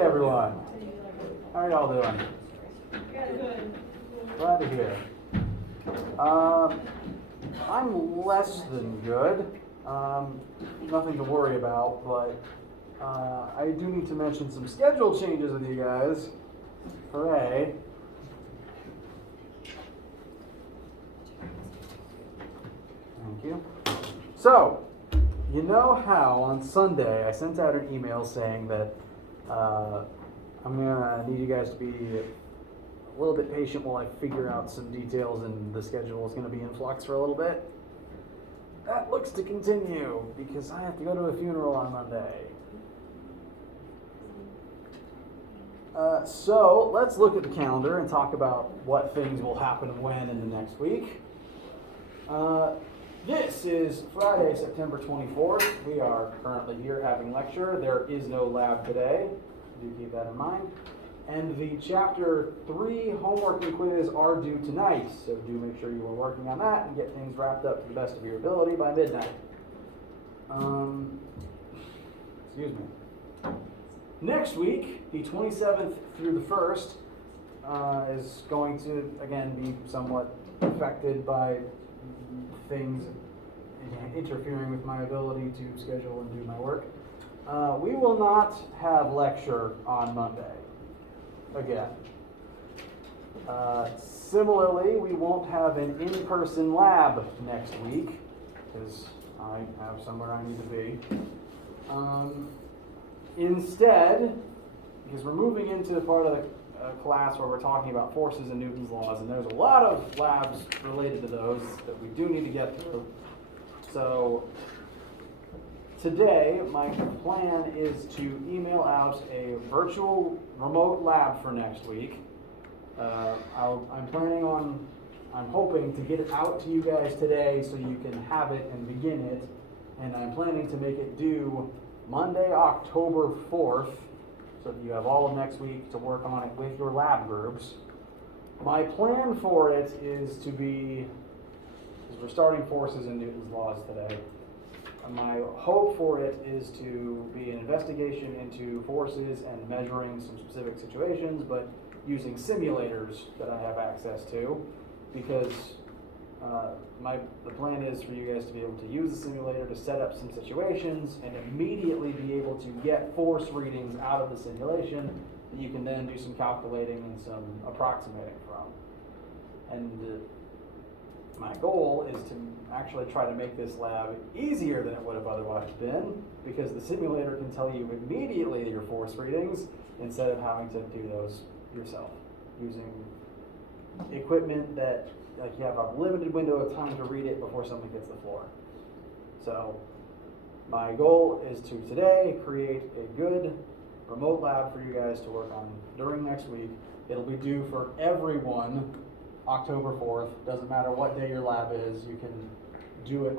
Hey everyone, how are y'all doing? Glad to hear. I'm less than good. Nothing to worry about, but I do need to mention some schedule changes with you guys. Hooray. Thank you. So, you know how on Sunday I sent out an email saying that I'm going to need you guys to be a little bit patient while I figure out some details and the schedule is going to be in flux for a little bit? That looks to continue because I have to go to a funeral on Monday. So let's look at the calendar and talk about what things will happen when in the next week. This is Friday, September 24th. We are currently here having lecture. There is no lab today. Do keep that in mind. And the Chapter 3 homework and quiz are due tonight, so do make sure you are working on that and get things wrapped up to the best of your ability by midnight. Excuse me. Next week, the 27th through the 1st, is going to, again, be somewhat affected by things interfering with my ability to schedule and do my work. We will not have lecture on Monday, again. Similarly, we won't have an in-person lab next week, because I have somewhere I need to be. Instead, because we're moving into the part of the class where we're talking about forces and Newton's laws, and there's a lot of labs related to those that we do need to get through. So today, my plan is to email out a virtual remote lab for next week. I'm hoping to get it out to you guys today so you can have it and begin it, and I'm planning to make it due Monday, October 4th, so that you have all of next week to work on it with your lab groups. My plan for it is to be, because we're starting forces in Newton's laws today, my hope for it is to be an investigation into forces and measuring some specific situations, but using simulators that I have access to, because the plan is for you guys to be able to use the simulator to set up some situations and immediately be able to get force readings out of the simulation that you can then do some calculating and some approximating from. And my goal is to actually try to make this lab easier than it would have otherwise been, because the simulator can tell you immediately your force readings instead of having to do those yourself using equipment that, like, you have a limited window of time to read it before someone hits the floor. So my goal is to today create a good remote lab for you guys to work on during next week. It'll be due for everyone October 4th. Doesn't matter what day your lab is, you can do it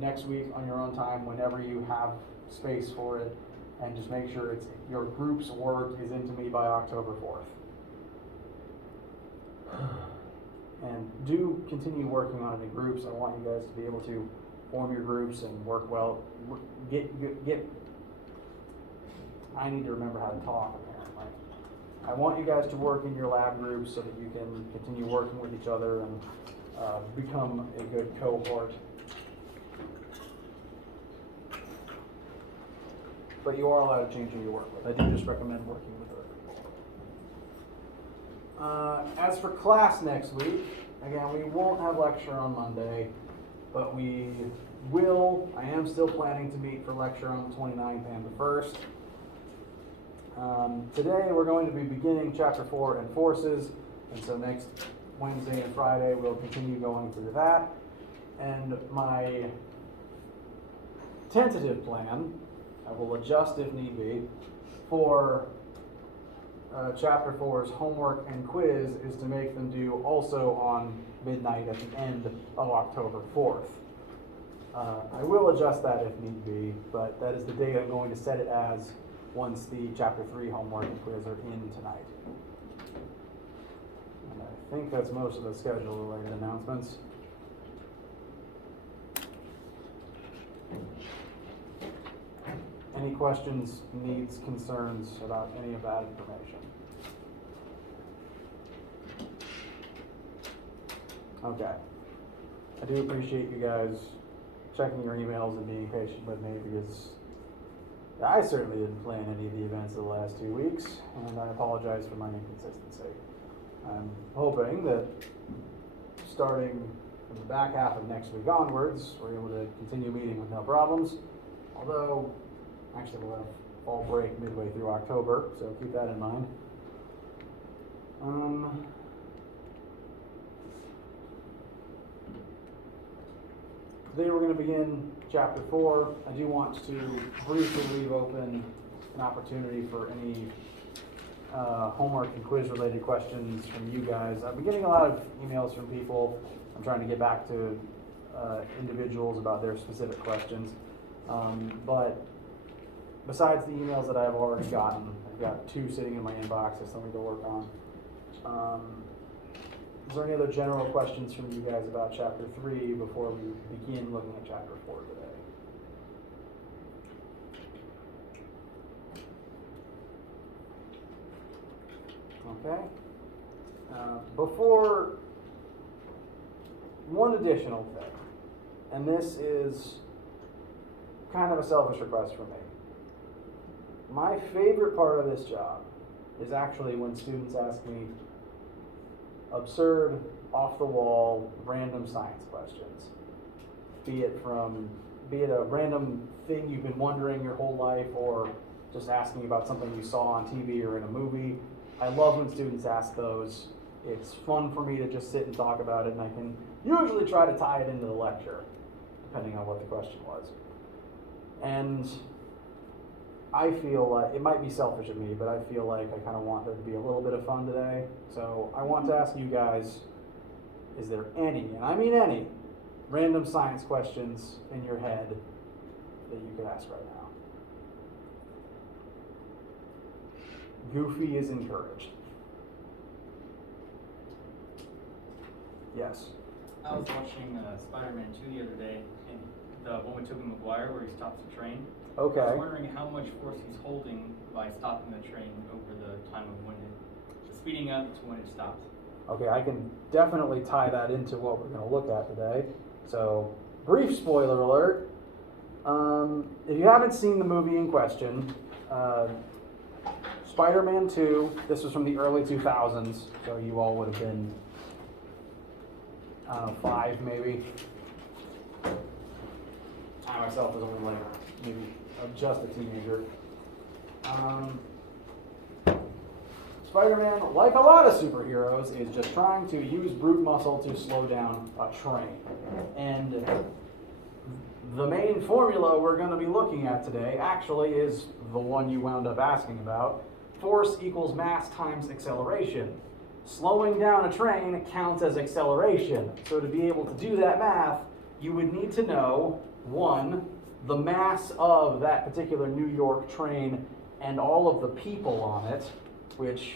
next week on your own time whenever you have space for it, and just make sure your group's work is into me by October 4th. And do continue working on it in groups. I want you guys to be able to form your groups and work well. I need to remember how to talk, apparently. I want you guys to work in your lab groups so that you can continue working with each other and become a good cohort. But you are allowed to change who you work with. I do just recommend working with other people. As for class next week, again, we won't have lecture on Monday, but we will. I am still planning to meet for lecture on the 29th and the 1st. Today we're going to be beginning Chapter 4 and forces, and so next Wednesday and Friday we'll continue going through that. And my tentative plan, I will adjust if need be, for Chapter 4's homework and quiz is to make them due also on midnight at the end of October 4th. I will adjust that if need be, but that is the day I'm going to set it as once the Chapter 3 homework and quiz are in tonight. And I think that's most of the schedule-related announcements. Any questions, needs, concerns about any of that information? Okay. I do appreciate you guys checking your emails and being patient with me, because I certainly didn't plan any of the events of the last 2 weeks, and I apologize for my inconsistency. I'm hoping that starting from the back half of next week onwards, we're able to continue meeting with no problems. Although, actually we'll have fall break midway through October, so keep that in mind. Today we're going to begin Chapter 4. I do want to briefly leave open an opportunity for any homework and quiz related questions from you guys. I've been getting a lot of emails from people. I'm trying to get back to individuals about their specific questions. But besides the emails that I've already gotten, I've got 2 sitting in my inbox I still need to work on. Is there any other general questions from you guys about Chapter 3 before we begin looking at Chapter 4 today? Okay. Before, one additional thing, and this is kind of a selfish request for me. My favorite part of this job is actually when students ask me absurd, off-the-wall, random science questions. Be it a random thing you've been wondering your whole life, or just asking about something you saw on TV or in a movie. I love when students ask those. It's fun for me to just sit and talk about it, and I can usually try to tie it into the lecture, depending on what the question was. And I feel like, it might be selfish of me, but I feel like I kind of want there to be a little bit of fun today. So I want to ask you guys, is there any, and I mean any, random science questions in your head that you could ask right now? Goofy is encouraged. Yes. I was watching Spider-Man 2 the other day, and the one with Tobey Maguire where he stops the train. Okay. I was wondering how much force he's holding by stopping the train over the time of when speeding up to when it stops. Okay, I can definitely tie that into what we're going to look at today. So, brief spoiler alert. If you haven't seen the movie in question, Spider-Man 2, this was from the early 2000s, so you all would have been, I don't know, 5 maybe. I myself was only like maybe just a teenager. Spider-Man, like a lot of superheroes, is just trying to use brute muscle to slow down a train. And the main formula we're going to be looking at today actually is the one you wound up asking about. Force equals mass times acceleration. Slowing down a train counts as acceleration. So to be able to do that math, you would need to know, 1, the mass of that particular New York train and all of the people on it, which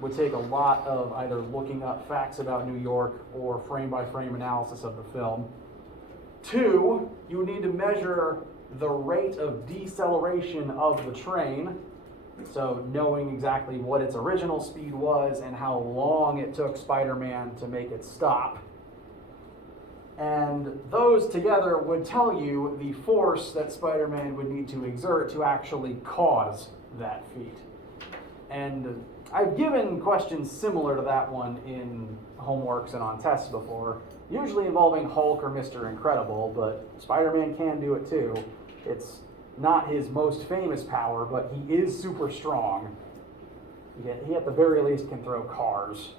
would take a lot of either looking up facts about New York or frame-by-frame analysis of the film. 2, you would need to measure the rate of deceleration of the train, so knowing exactly what its original speed was and how long it took Spider-Man to make it stop. And those together would tell you the force that Spider-Man would need to exert to actually cause that feat. And I've given questions similar to that one in homeworks and on tests before, usually involving Hulk or Mr. Incredible, but Spider-Man can do it too. It's not his most famous power, but he is super strong. He at the very least can throw cars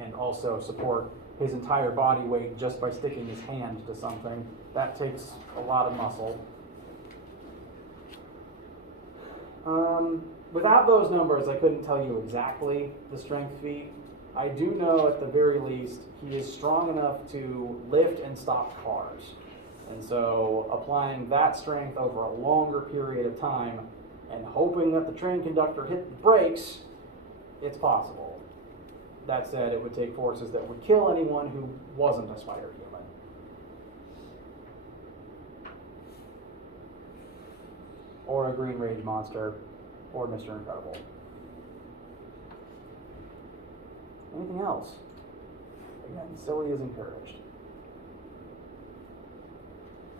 and also support his entire body weight just by sticking his hand to something. That takes a lot of muscle. Without those numbers, I couldn't tell you exactly the strength feat. I do know at the very least he is strong enough to lift and stop cars. And so applying that strength over a longer period of time and hoping that the train conductor hit the brakes, it's possible. That said, it would take forces that would kill anyone who wasn't a spider human. or a Green Rage Monster, or Mr. Incredible. Anything else? Again, silly is encouraged.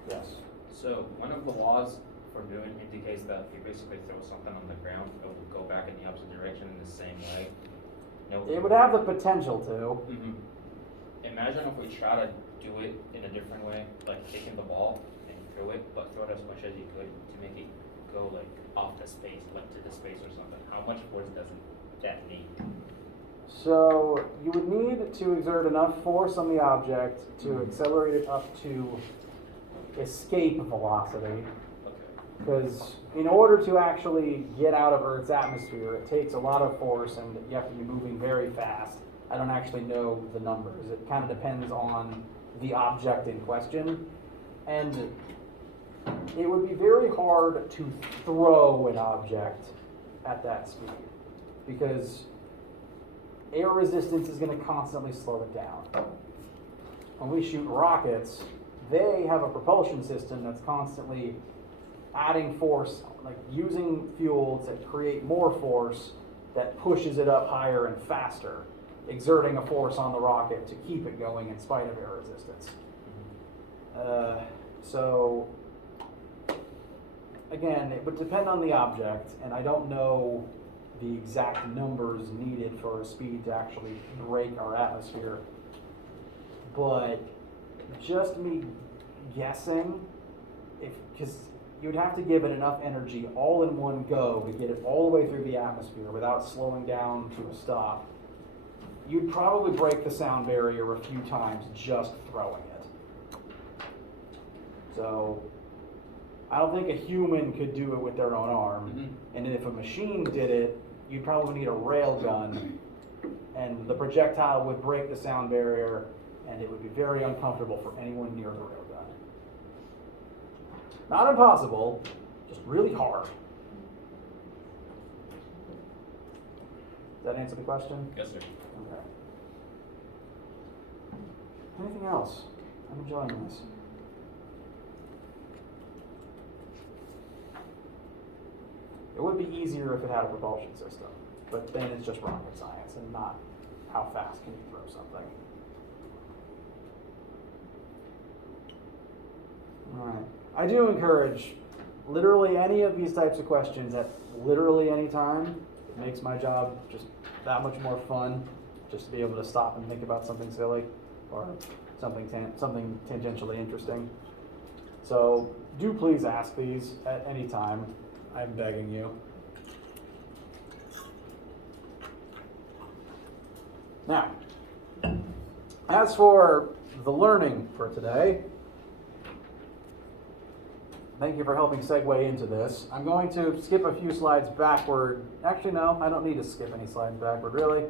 Yes. So one of the laws for Newton indicates that if you basically throw something on the ground, it will go back in the opposite direction in the same way. No. It would have the potential to. Mm-hmm. Imagine if we try to do it in a different way, like taking the ball and throw it, but throw it as much as you could to make it go like off the space, like to the space or something. How much force does that need? So you would need to exert enough force on the object to accelerate it up to escape velocity. Because in order to actually get out of Earth's atmosphere, it takes a lot of force and you have to be moving very fast. I don't actually know the numbers. It kind of depends on the object in question. And it would be very hard to throw an object at that speed because air resistance is going to constantly slow it down. When we shoot rockets, they have a propulsion system that's constantly adding force, like using fuel to create more force that pushes it up higher and faster, exerting a force on the rocket to keep it going in spite of air resistance. So again, it would depend on the object, and I don't know the exact numbers needed for a speed to actually break our atmosphere, but just me guessing, because you would have to give it enough energy all in one go to get it all the way through the atmosphere without slowing down to a stop. You'd probably break the sound barrier a few times just throwing it. So I don't think a human could do it with their own arm. Mm-hmm. And if a machine did it, you'd probably need a rail gun, and the projectile would break the sound barrier, and it would be very uncomfortable for anyone near the rail gun. Not impossible, just really hard. Does that answer the question? Yes, sir. Okay. Anything else? I'm enjoying this. It would be easier if it had a propulsion system, but then it's just rocket science and not how fast can you throw something. All right. I do encourage literally any of these types of questions at literally any time. It makes my job just that much more fun, just to be able to stop and think about something silly or something tangentially interesting. So do please ask these at any time. I'm begging you. Now, as for the learning for today, thank you for helping segue into this. I'm going to skip a few slides backward. Actually, no, I don't need to skip any slides backward, really.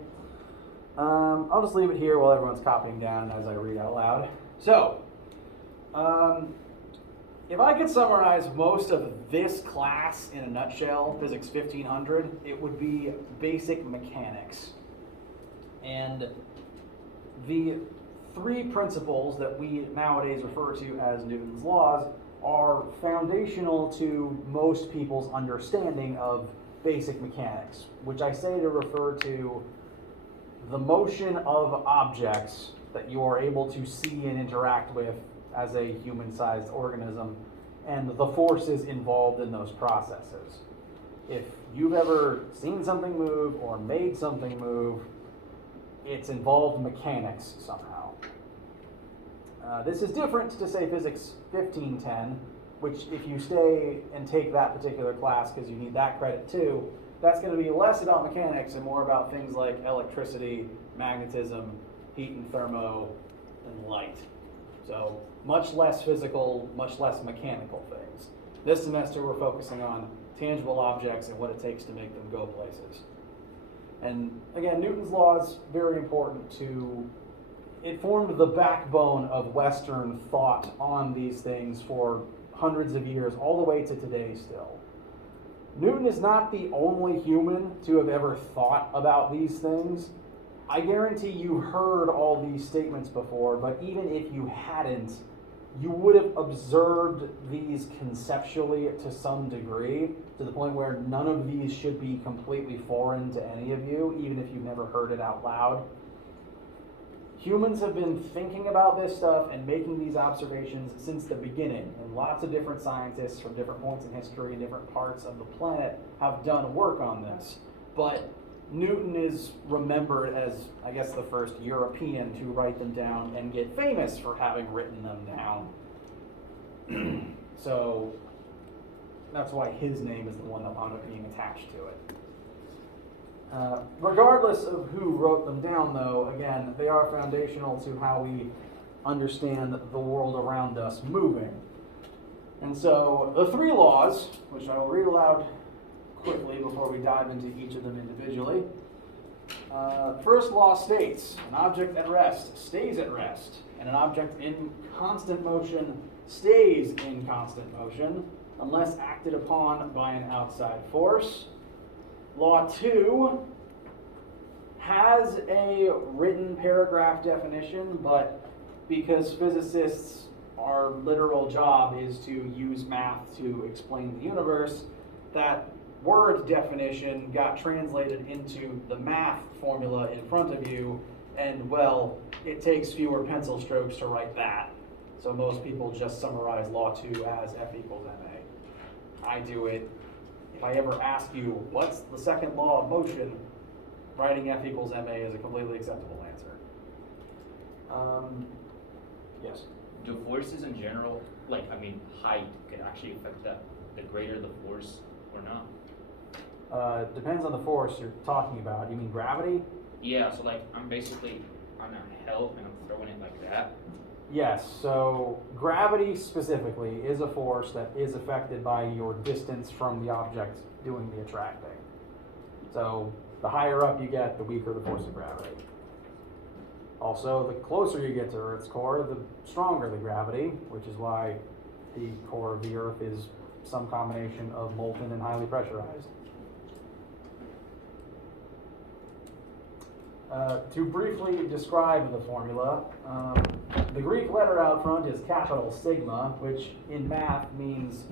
I'll just leave it here while everyone's copying down as I read out loud. So, if I could summarize most of this class in a nutshell, Physics 1500, it would be basic mechanics. And the three principles that we nowadays refer to as Newton's laws are foundational to most people's understanding of basic mechanics, which I say to refer to the motion of objects that you are able to see and interact with as a human-sized organism, and the forces involved in those processes. If you've ever seen something move or made something move, it's involved mechanics somehow. This is different to, say, Physics 1510, which if you stay and take that particular class because you need that credit too, that's going to be less about mechanics and more about things like electricity, magnetism, heat and thermo, and light. So much less physical, much less mechanical things. This semester we're focusing on tangible objects and what it takes to make them go places. And again, Newton's law is very important to, it formed the backbone of Western thought on these things for hundreds of years, all the way to today still. Newton is not the only human to have ever thought about these things. I guarantee you heard all these statements before, but even if you hadn't, you would have observed these conceptually to some degree, to the point where none of these should be completely foreign to any of you, even if you've never heard it out loud. Humans have been thinking about this stuff and making these observations since the beginning, and lots of different scientists from different points in history and different parts of the planet have done work on this. But Newton is remembered as, I guess, the first European to write them down and get famous for having written them down. So that's why his name is the one that wound up being attached to it. Regardless of who wrote them down, though, again, they are foundational to how we understand the world around us moving. And so the three laws, which I will read aloud quickly before we dive into each of them individually. First law states, an object at rest stays at rest, and an object in constant motion stays in constant motion, unless acted upon by an outside force. Law 2 has a written paragraph definition, but because physicists, our literal job is to use math to explain the universe, that word definition got translated into the math formula in front of you, and well, it takes fewer pencil strokes to write that. So most people just summarize Law 2 as F equals ma. I do it. If I ever ask you, what's the second law of motion? Writing F equals ma is a completely acceptable answer. Yes? Do forces in general, like, I mean, height could actually affect that, the greater the force or not? Depends on the force you're talking about. You mean gravity? Yeah, so like, I'm basically on a hill and I'm throwing it like that. Yes, so gravity specifically is a force that is affected by your distance from the object doing the attracting. So the higher up you get, the weaker the force of gravity. Also, the closer you get to Earth's core, the stronger the gravity, which is why the core of the Earth is some combination of molten and highly pressurized. To briefly describe the formula, the Greek letter out front is capital sigma, which in math means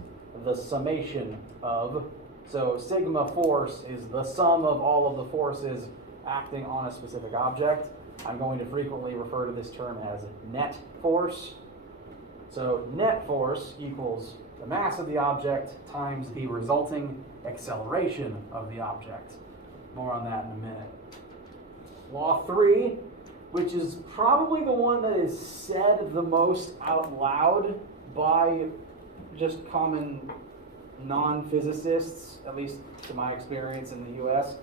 the summation of. So sigma force is the sum of all of the forces acting on a specific object. I'm going to frequently refer to this term as net force. So net force equals the mass of the object times the resulting acceleration of the object. More on that in a minute. Law 3, which is probably the one that is said the most out loud by just common non-physicists, at least to my experience in the US,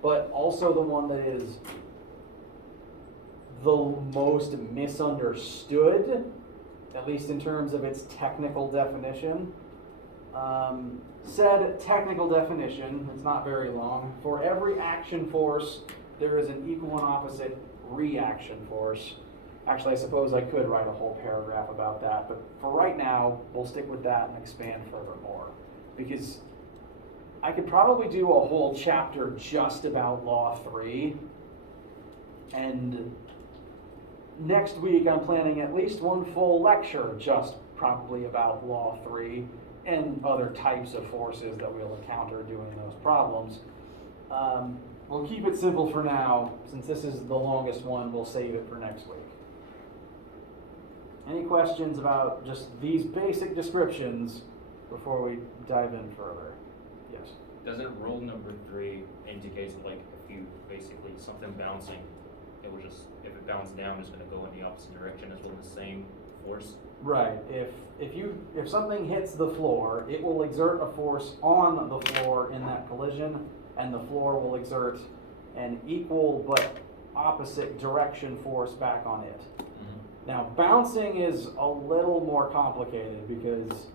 but also the one that is the most misunderstood, at least in terms of its technical definition. Said technical definition, it's not very long. For every action force, there is an equal and opposite reaction force. Actually, I suppose I could write a whole paragraph about that, but for right now, we'll stick with that and expand furthermore. Because I could probably do a whole chapter just about Law 3, and next week I'm planning at least one full lecture just probably about Law 3 and other types of forces that we'll encounter doing those problems. We'll keep it simple for now. Since this is the longest one, we'll save it for next week. Any questions about just these basic descriptions before we dive in further? Yes? Doesn't rule number 3 indicate like if you basically something bouncing, it will just, if it bounces down, it's going to go in the opposite direction as well as the same force? Right. If something hits the floor, it will exert a force on the floor in that collision, and the floor will exert an equal but opposite direction force back on it. Mm-hmm. Now, bouncing is a little more complicated because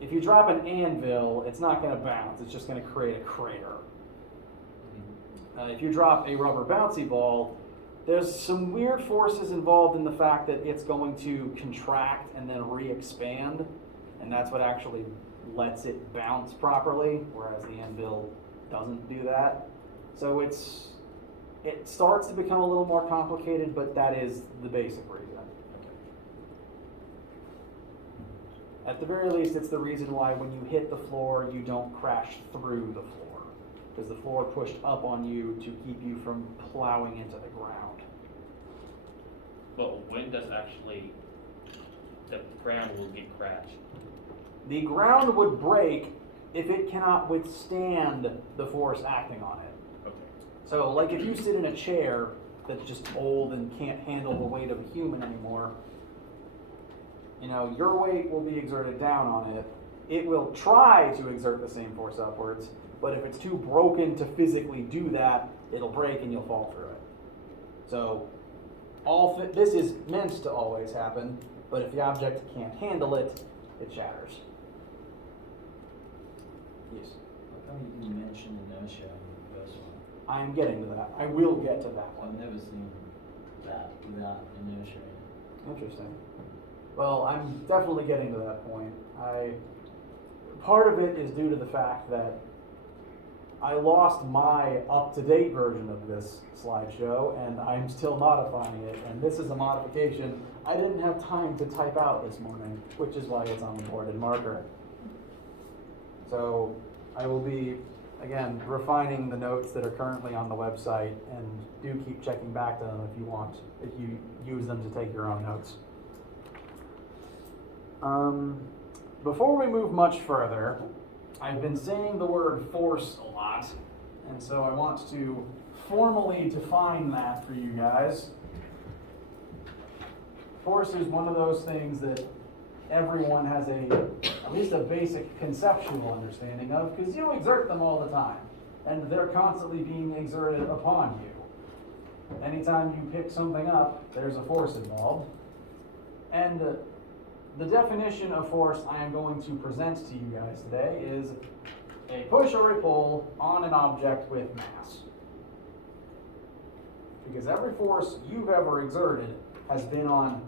if you drop an anvil, it's not going to bounce, it's just going to create a crater. Mm-hmm. If you drop a rubber bouncy ball, there's some weird forces involved in the fact that it's going to contract and then re-expand, and that's what actually lets it bounce properly, whereas the anvil doesn't do that. So it starts to become a little more complicated, but that is the basic reason. At the very least, it's the reason why when you hit the floor, you don't crash through the floor. Because the floor pushed up on you to keep you from plowing into the ground. But when does actually the ground will get crashed? The ground would break if it cannot withstand the force acting on it. Okay. So, like if you sit in a chair that's just old and can't handle the weight of a human anymore, you know, your weight will be exerted down on it. It will try to exert the same force upwards, but if it's too broken to physically do that, it'll break and you'll fall through it. So, this is meant to always happen, but if the object can't handle it, it shatters. Yes. How come you didn't mention inertia in the first one? I am getting to that. I will get to that I've one. never seen that without inertia in it. Interesting. Well, I'm definitely getting to that point. Part of it is due to the fact that I lost my up-to-date version of this slideshow, and I'm still modifying it, and this is a modification I didn't have time to type out this morning, which is why it's on the board in marker. So I will be, again, refining the notes that are currently on the website, and do keep checking back to them if you want, if you use them to take your own notes. Before we move much further, I've been saying the word force a lot, and so I want to formally define that for you guys. Force is one of those things that everyone has at least a basic conceptual understanding of, because you exert them all the time, and they're constantly being exerted upon you. Anytime you pick something up, there's a force involved. And the definition of force I am going to present to you guys today is a push or a pull on an object with mass. Because every force you've ever exerted has been on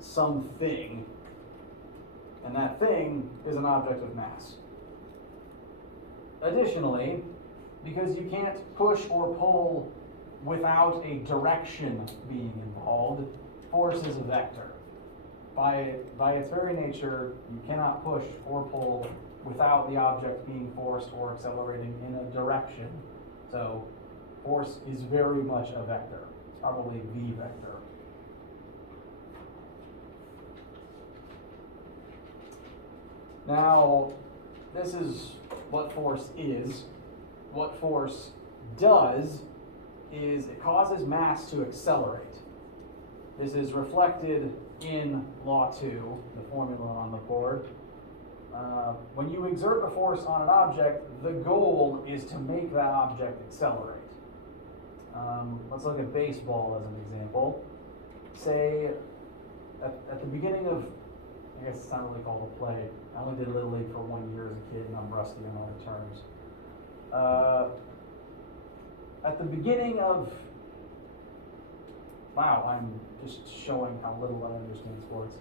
something, and that thing is an object of mass. Additionally, because you can't push or pull without a direction being involved, force is a vector. By its very nature, you cannot push or pull without the object being forced or accelerating in a direction. So, force is very much a vector. It's probably the vector. Now, this is what force is. What force does is it causes mass to accelerate. This is reflected in Law 2, the formula on the board. When you exert a force on an object, the goal is to make that object accelerate. Let's look at baseball as an example. Say, at the beginning of, I guess it's not really called a play. I only did Little League for 1 year as a kid, and I'm rusty on all the terms. At the beginning of, wow, I'm just showing how little I understand sports.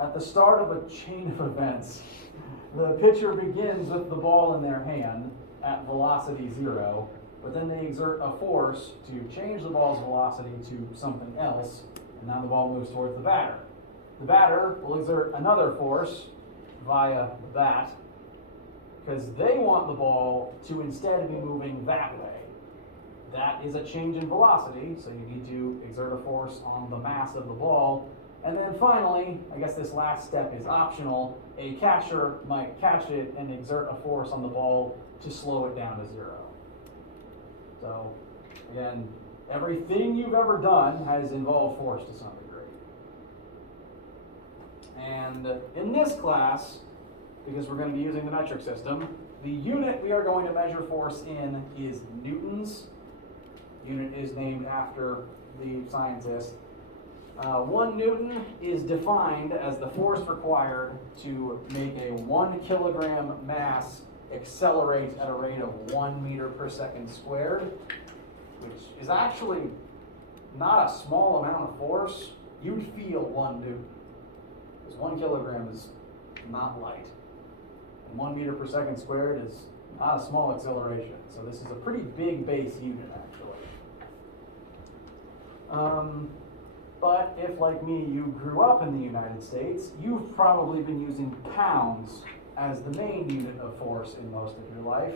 At the start of a chain of events, the pitcher begins with the ball in their hand at velocity 0, but then they exert a force to change the ball's velocity to something else, and now the ball moves towards the batter. The batter will exert another force via the bat, because they want the ball to instead be moving that way. That is a change in velocity, so you need to exert a force on the mass of the ball. And then finally, I guess this last step is optional, a catcher might catch it and exert a force on the ball to slow it down to 0. So, again, everything you've ever done has involved force to some degree. And in this class, because we're going to be using the metric system, the unit we are going to measure force in is newtons. Unit is named after the scientist. 1 Newton is defined as the force required to make a 1 kilogram mass accelerate at a rate of 1 meter per second squared, which is actually not a small amount of force. You'd feel 1 Newton, because 1 kilogram is not light. And 1 meter per second squared is not a small acceleration. So this is a pretty big base unit, actually. But if, like me, you grew up in the United States, you've probably been using pounds as the main unit of force in most of your life.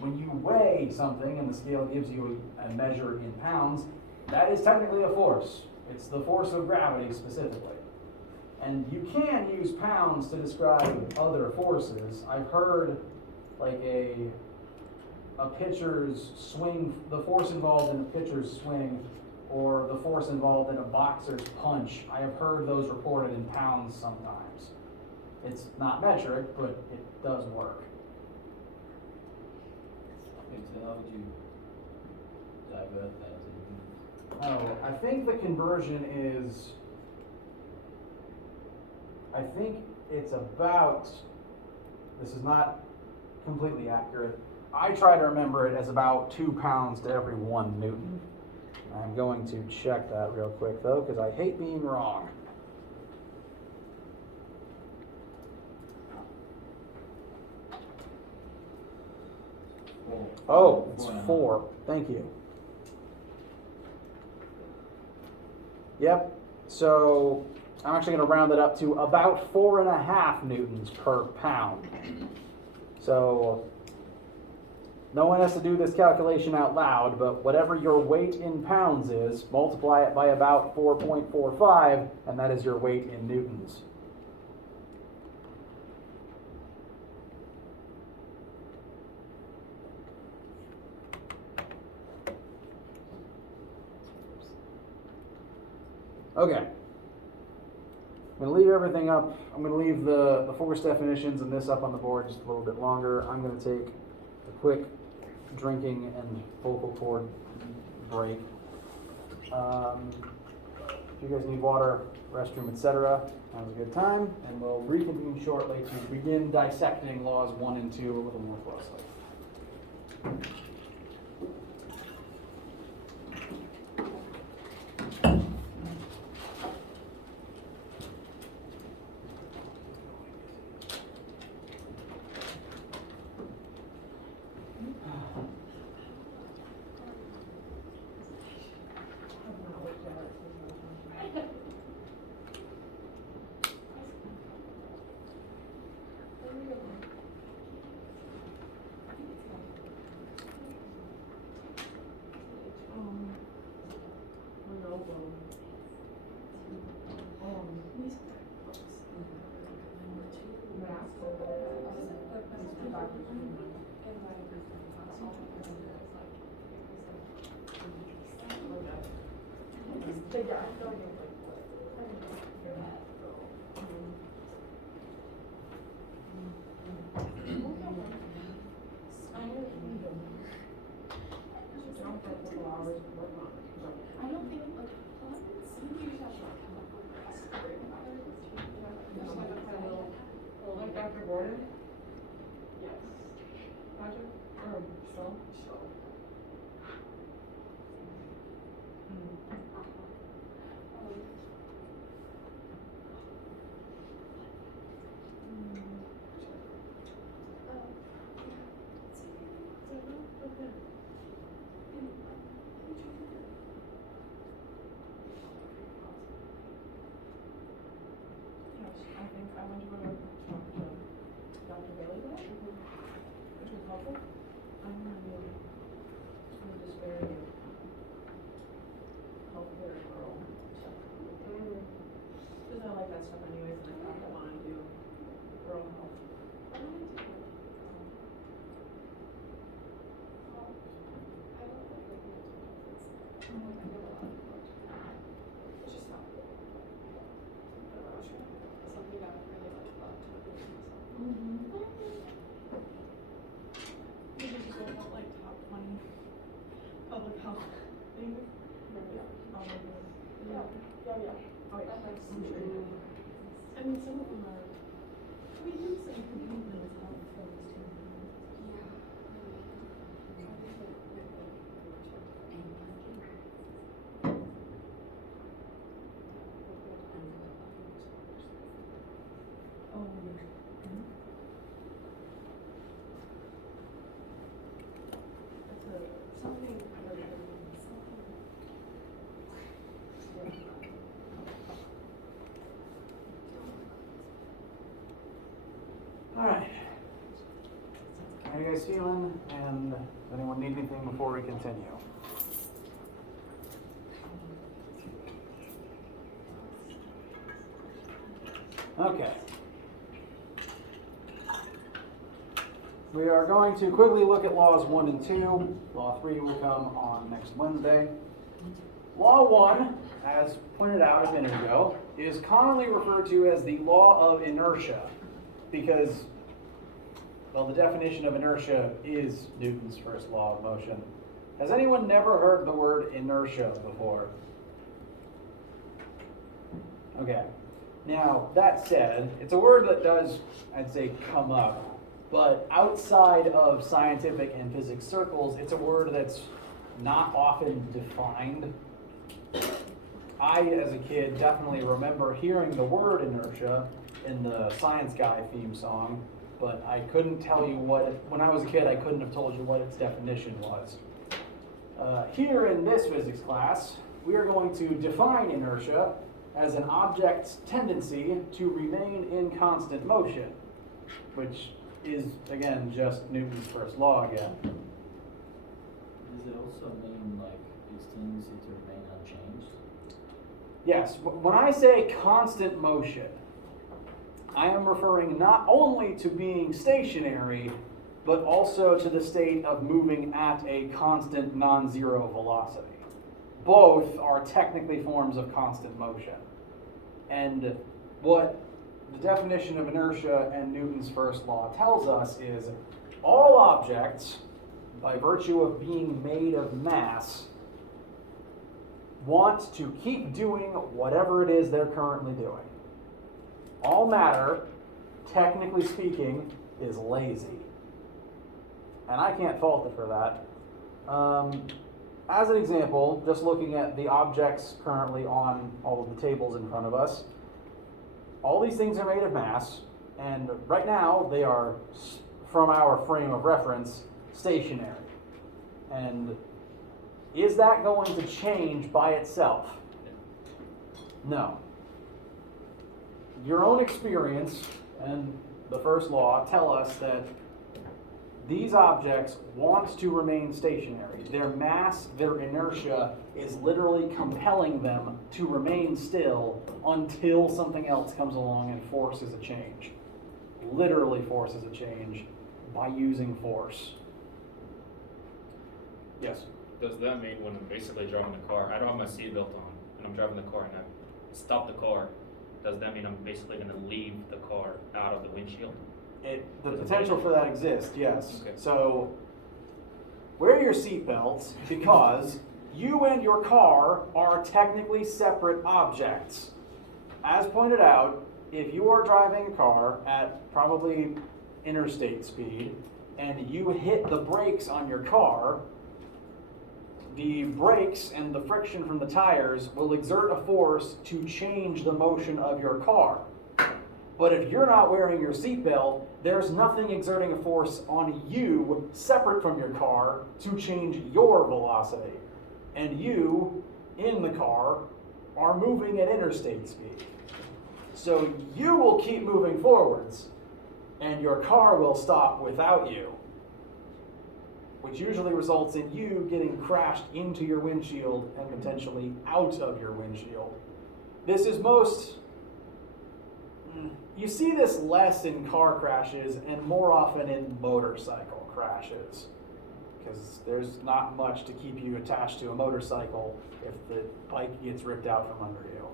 When you weigh something and the scale gives you a measure in pounds, that is technically a force. It's the force of gravity specifically. And you can use pounds to describe other forces. I've heard like a pitcher's swing, the force involved in a pitcher's swing, or the force involved in a boxer's punch. I have heard those reported in pounds sometimes. It's not metric, but it does work. Okay, so how would you divert that to units? Oh, I think the conversion is, I think it's about, this is not completely accurate. I try to remember it as about 2 pounds to every 1 Newton. I'm going to check that real quick though, because I hate being wrong. Oh, it's 4. Thank you. Yep. So I'm actually going to round it up to about 4.5 newtons per pound. So no one has to do this calculation out loud, but whatever your weight in pounds is, multiply it by about 4.45, and that is your weight in newtons. Okay. I'm going to leave everything up. I'm going to leave the force definitions and this up on the board just a little bit longer. I'm going to take a quick drinking and vocal cord break. If you guys need water, restroom, etc., now's a good time. And we'll reconvene shortly to begin dissecting laws 1 and 2 a little more closely. Dr. Gordon? Yes. Roger? Still? I think I went to go talk to Dr. Bailey today, which was helpful. I'm really despairing of healthcare rural stuff. Because I like that stuff anyways, and I thought I want to do rural health. Like top 20 public health things. Oh, yeah. Oh, yeah. I'm sure you do. I mean, some of them are. We do some commitments on things too. Oh, yeah. Something. guys feeling? And does anyone need anything before we continue? Okay. We are going to quickly look at laws 1 and 2. Law 3 will come on next Wednesday. Law 1, as pointed out a minute ago, is commonly referred to as the law of inertia because, well, the definition of inertia is Newton's first law of motion. Has anyone never heard the word inertia before? Okay. Now, that said, it's a word that does, I'd say, come up. But outside of scientific and physics circles, it's a word that's not often defined. I, as a kid, definitely remember hearing the word inertia in the Science Guy theme song, but I couldn't tell you when I was a kid, I couldn't have told you what its definition was. Here in this physics class, we are going to define inertia as an object's tendency to remain in constant motion, which is, again, just Newton's first law again. Does it also mean like its tendency to remain unchanged? Yes, when I say constant motion, I am referring not only to being stationary, but also to the state of moving at a constant non-zero velocity. Both are technically forms of constant motion. And what the definition of inertia and Newton's first law tells us is all objects, by virtue of being made of mass, want to keep doing whatever it is they're currently doing. All matter, technically speaking, is lazy. And I can't fault it for that. As an example, just looking at the objects currently on all of the tables in front of us, all these things are made of mass, and right now they are, from our frame of reference, stationary. And is that going to change by itself? No. Your own experience and the first law tell us that these objects want to remain stationary. Their mass, their inertia, is literally compelling them to remain still until something else comes along and forces a change. Literally forces a change by using force. Yes? Does that mean when I'm basically driving the car, I don't have my seatbelt on, and I'm driving the car and I stop the car, does that mean I'm basically going to leave the car out of the windshield? The potential for that exists, yes. Okay. So, wear your seatbelts because you and your car are technically separate objects. As pointed out, if you are driving a car at probably interstate speed and you hit the brakes on your car, the brakes and the friction from the tires will exert a force to change the motion of your car. But if you're not wearing your seatbelt, there's nothing exerting a force on you separate from your car to change your velocity. And you, in the car, are moving at interstate speed. So you will keep moving forwards, and your car will stop without you, which usually results in you getting crashed into your windshield and potentially out of your windshield. This is you see this less in car crashes and more often in motorcycle crashes, because there's not much to keep you attached to a motorcycle if the bike gets ripped out from under you.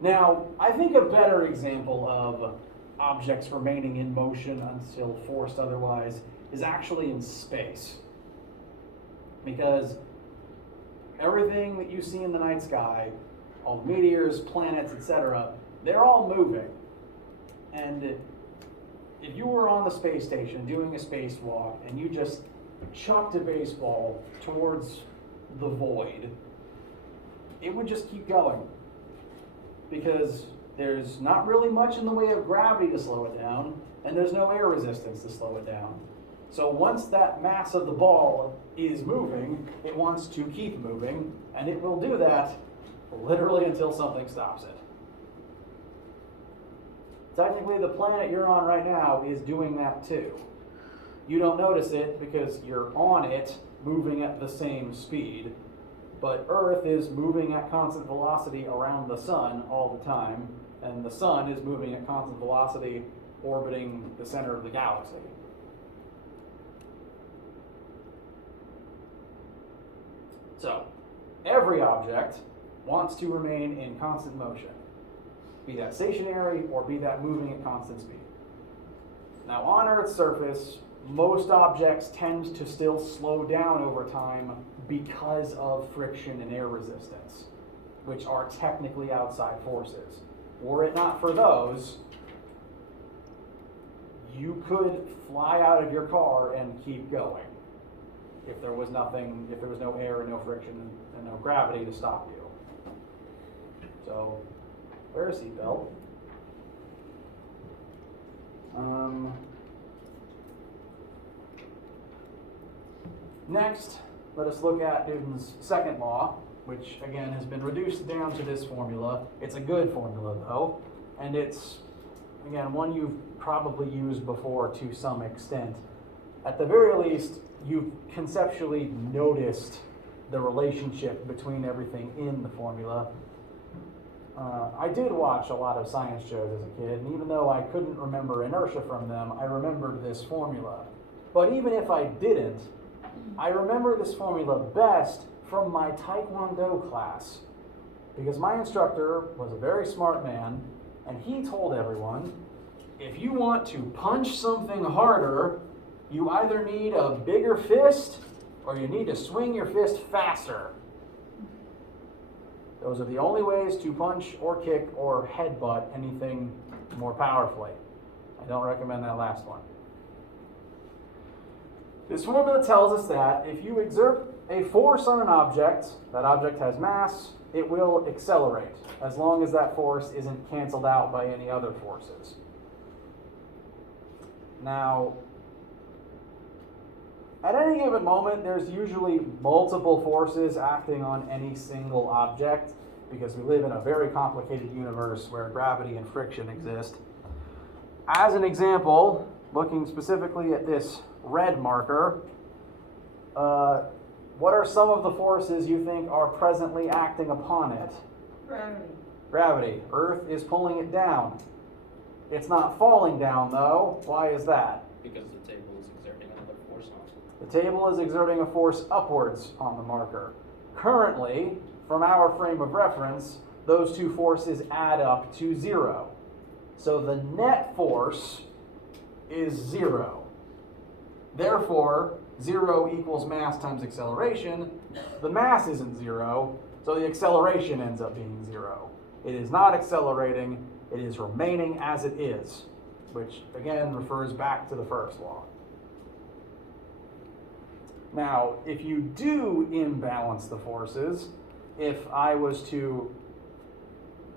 Now, I think a better example of objects remaining in motion until forced otherwise is actually in space. Because everything that you see in the night sky, all the meteors, planets, etc., they're all moving. And if you were on the space station doing a spacewalk and you just chucked a baseball towards the void, it would just keep going. Because there's not really much in the way of gravity to slow it down, and there's no air resistance to slow it down. So once that mass of the ball is moving, it wants to keep moving, and it will do that literally until something stops it. Technically, the planet you're on right now is doing that too. You don't notice it because you're on it, moving at the same speed, but Earth is moving at constant velocity around the sun all the time, and the sun is moving at constant velocity orbiting the center of the galaxy. So, every object wants to remain in constant motion, be that stationary or be that moving at constant speed. Now, on Earth's surface, most objects tend to still slow down over time because of friction and air resistance, which are technically outside forces. Were it not for those, you could fly out of your car and keep going if there was nothing, if there was no air and no friction and no gravity to stop you. So, wear a seatbelt. Next, let us look at Newton's second law, which again has been reduced down to this formula. It's a good formula though, and it's, again, one you've probably used before to some extent. At the very least, you've conceptually noticed the relationship between everything in the formula. I did watch a lot of science shows as a kid, and even though I couldn't remember inertia from them, I remembered this formula. But even if I didn't, I remember this formula best from my Taekwondo class, because my instructor was a very smart man, and he told everyone, if you want to punch something harder, you either need a bigger fist or you need to swing your fist faster. Those are the only ways to punch or kick or headbutt anything more powerfully. I don't recommend that last one. This formula tells us that if you exert a force on an object, that object has mass, it will accelerate, as long as that force isn't canceled out by any other forces. Now, at any given moment, there's usually multiple forces acting on any single object, because we live in a very complicated universe where gravity and friction exist. As an example, looking specifically at this red marker, what are some of the forces you think are presently acting upon it? Gravity. Gravity. Earth is pulling it down. It's not falling down, though. Why is that? Because the table is exerting another force on it. The table is exerting a force upwards on the marker. Currently, from our frame of reference, those two forces add up to 0. So the net force is 0. Therefore, 0 equals mass times acceleration. The mass isn't 0, so the acceleration ends up being 0. It is not accelerating, it is remaining as it is, which again refers back to the first law. Now, if you do imbalance the forces, if I was to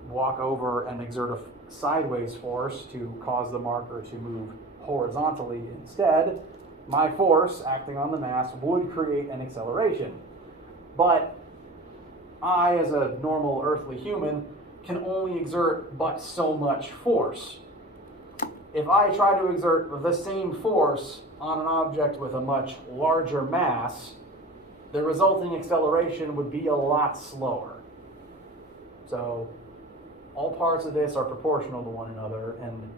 walk over and exert a sideways force to cause the marker to move horizontally instead, my force acting on the mass would create an acceleration. But I, as a normal earthly human, can only exert but so much force. If I try to exert the same force on an object with a much larger mass, the resulting acceleration would be a lot slower. So all parts of this are proportional to one another, and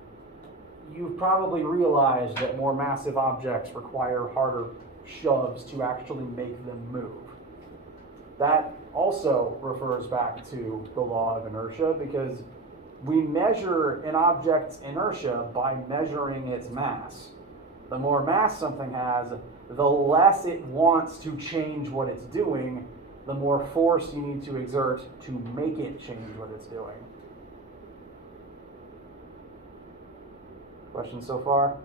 you've probably realized that more massive objects require harder shoves to actually make them move. That also refers back to the law of inertia, because we measure an object's inertia by measuring its mass. The more mass something has, the less it wants to change what it's doing, the more force you need to exert to make it change what it's doing. Questions so far?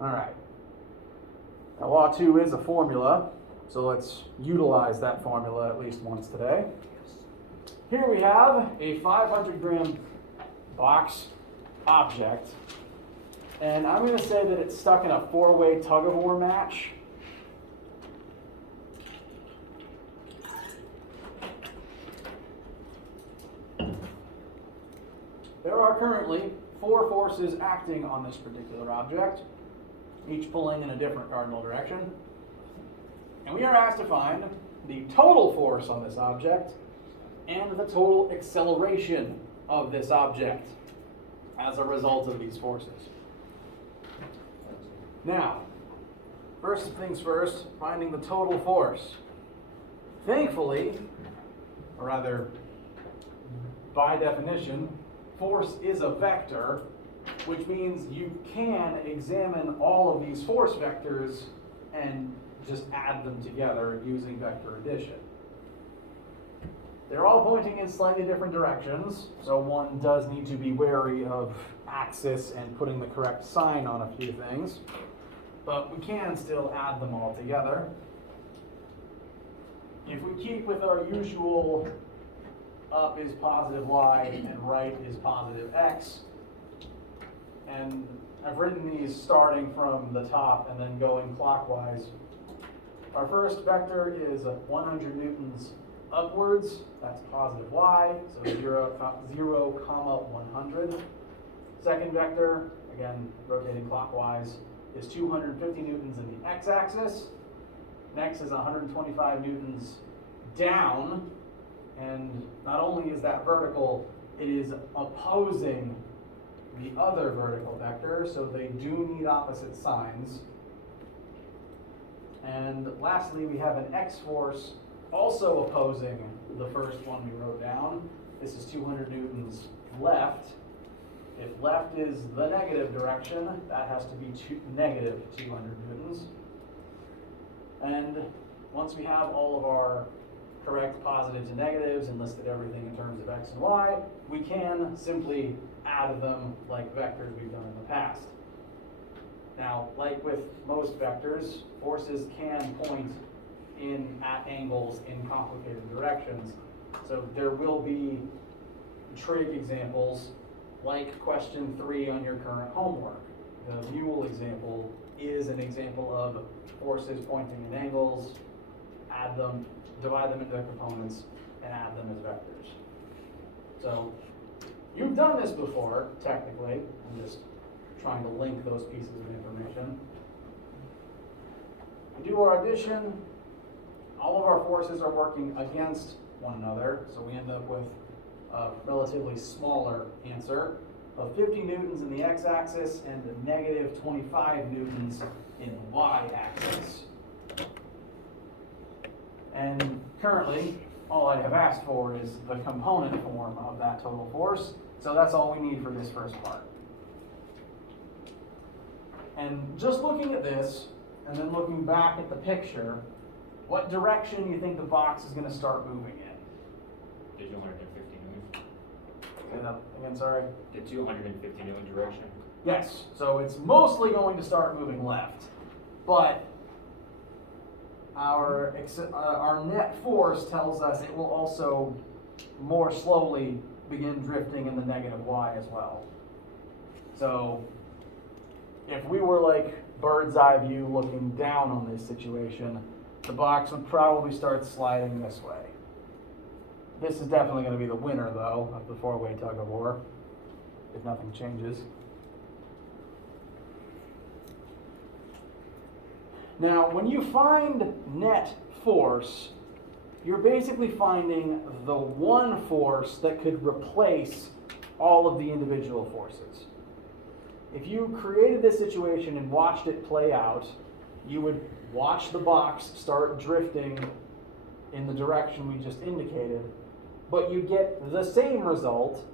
All right. Now, Law 2 is a formula, so let's utilize that formula at least once today. Here we have a 500-gram box object, and I'm going to say that it's stuck in a 4-way tug-of-war match. there are currently 4 forces acting on this particular object, each pulling in a different cardinal direction. And we are asked to find the total force on this object and the total acceleration of this object as a result of these forces. Now, first things first, finding the total force. Thankfully, or rather, by definition, force is a vector, which means you can examine all of these force vectors and just add them together using vector addition. They're all pointing in slightly different directions, so one does need to be wary of axis and putting the correct sign on a few things, but we can still add them all together. If we keep with our usual up is positive y and right is positive x, and I've written these starting from the top and then going clockwise. Our first vector is 100 newtons upwards, that's positive y, so 0, 100. Second vector, again rotating clockwise, is 250 newtons in the x-axis. Next is 125 newtons down, and not only is that vertical, it is opposing the other vertical vector, so they do need opposite signs. And lastly, we have an x-force also opposing the first one we wrote down. This is 200 newtons left. If left is the negative direction, that has to be negative 200 newtons. And once we have all of our correct positives and negatives and listed everything in terms of x and y, we can simply add them like vectors we've done in the past. Now, like with most vectors, forces can point at angles in complicated directions. So there will be trig examples like question 3 on your current homework. The mule example is an example of forces pointing in angles, add them, divide them into their components, and add them as vectors. So you've done this before, technically. I'm just trying to link those pieces of information. We do our addition. All of our forces are working against one another, so we end up with a relatively smaller answer of 50 newtons in the x-axis and negative 25 newtons in the y-axis. And currently, all I have asked for is the component form of that total force, so that's all we need for this first part. And just looking at this, and then looking back at the picture, what direction do you think the box is going to start moving in? The 250 newton. Say that again, sorry? The 250 newton direction. Yes, so it's mostly going to start moving left, but our net force tells us it will also more slowly begin drifting in the negative y as well. So if we were like bird's eye view looking down on this situation, the box would probably start sliding this way. This is definitely going to be the winner, though, of the 4-way tug of war, if nothing changes. Now, when you find net force, you're basically finding the one force that could replace all of the individual forces. If you created this situation and watched it play out, you would watch the box start drifting in the direction we just indicated, but you'd get the same result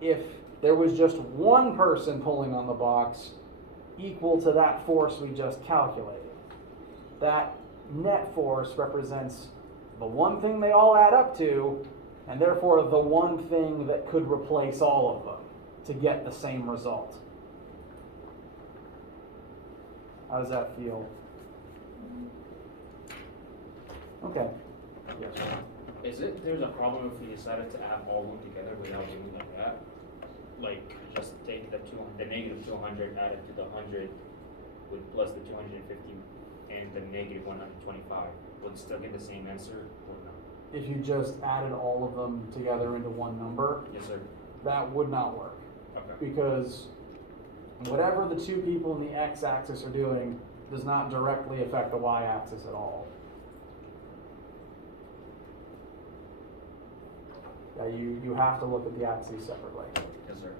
if there was just one person pulling on the box equal to that force we just calculated. That net force represents the one thing they all add up to, and therefore the one thing that could replace all of them to get the same result. How does that feel? Okay. Yes. There's a problem if we decided to add all of them together without doing like that? Like, just take the negative 200 added to the 100 with plus the 250 and the negative 125. Would it still get the same answer or no? If you just added all of them together into one number, Yes, sir. that would not work. Okay. because whatever the two people in the x-axis are doing does not directly affect the y-axis at all. Yeah, you have to look at the axes separately. Yes, sir.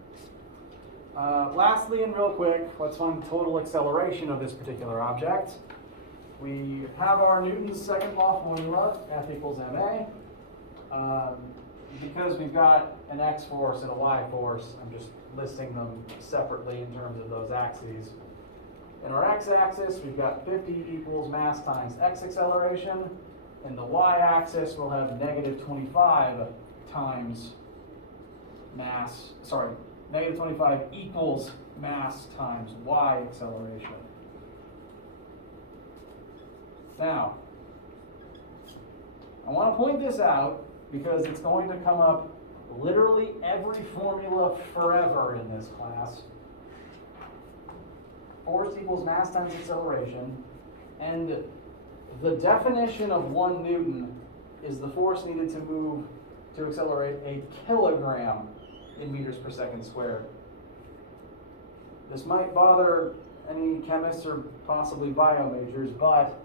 Lastly, and real quick, let's find the total acceleration of this particular object. We have our Newton's second law formula, F equals ma. Because we've got an x force and a y force, I'm just listing them separately in terms of those axes. In our x-axis, we've got 50 equals mass times x acceleration. In the y-axis, we'll have negative 25 times mass, negative 25 equals mass times y acceleration. Now, I want to point this out because it's going to come up literally every formula forever in this class. Force equals mass times acceleration, and the definition of 1 Newton is the force needed to accelerate a kilogram in meters per second squared. This might bother any chemists or possibly bio majors, but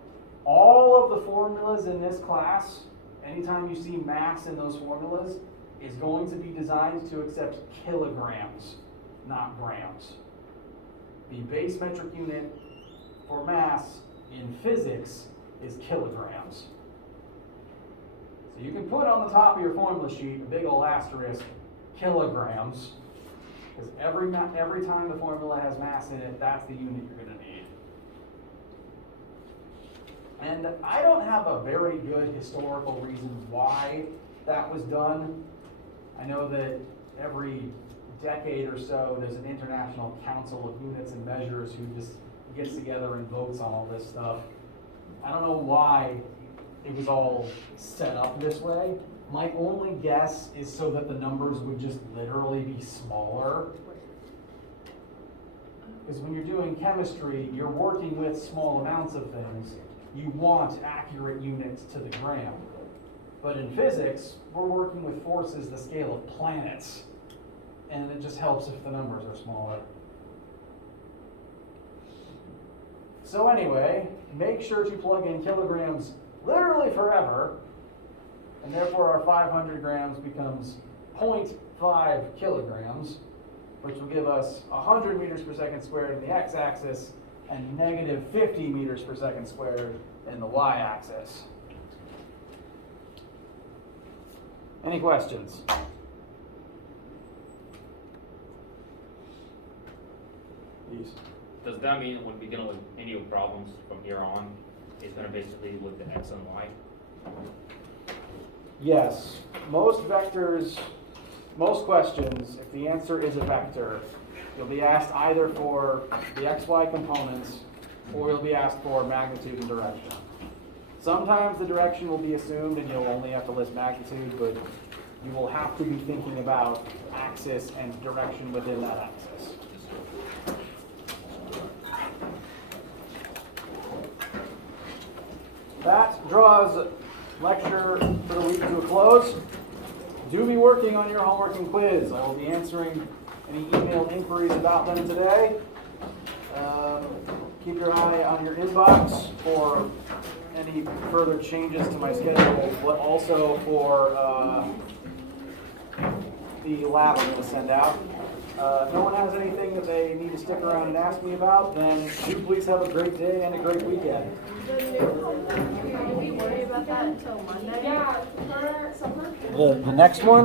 all of the formulas in this class, anytime you see mass in those formulas, is going to be designed to accept kilograms, not grams. The base metric unit for mass in physics is kilograms. So you can put on the top of your formula sheet a big old asterisk, kilograms, because every time the formula has mass in it, that's the unit you're going to need. And I don't have a very good historical reason why that was done. I know that every decade or so there's an international council of units and measures who just gets together and votes on all this stuff. I don't know why it was all set up this way. My only guess is so that the numbers would just literally be smaller. Because when you're doing chemistry, you're working with small amounts of things. You want accurate units to the gram. But in physics, we're working with forces the scale of planets. And it just helps if the numbers are smaller. So anyway, make sure to plug in kilograms literally forever. And therefore our 500 grams becomes 0.5 kilograms, which will give us 100 meters per second squared in the x-axis and negative 50 meters per second squared in the y-axis. Any questions? Yes. Does that mean when we deal with any of problems from here on, it's going to basically look the x and y? Yes. Most vectors, most questions, if the answer is a vector, you'll be asked either for the xy components or you'll be asked for magnitude and direction. Sometimes the direction will be assumed and you'll only have to list magnitude, but you will have to be thinking about axis and direction within that axis. That draws lecture for the week to a close. Do be working on your homework and quiz. I will be answering any email inquiries about them today. Keep your eye on your inbox for any further changes to my schedule, but also for the lab I'm going to send out. If no one has anything that they need to stick around and ask me about, then do please have a great day and a great weekend. Did we worry about that until Monday? The next one?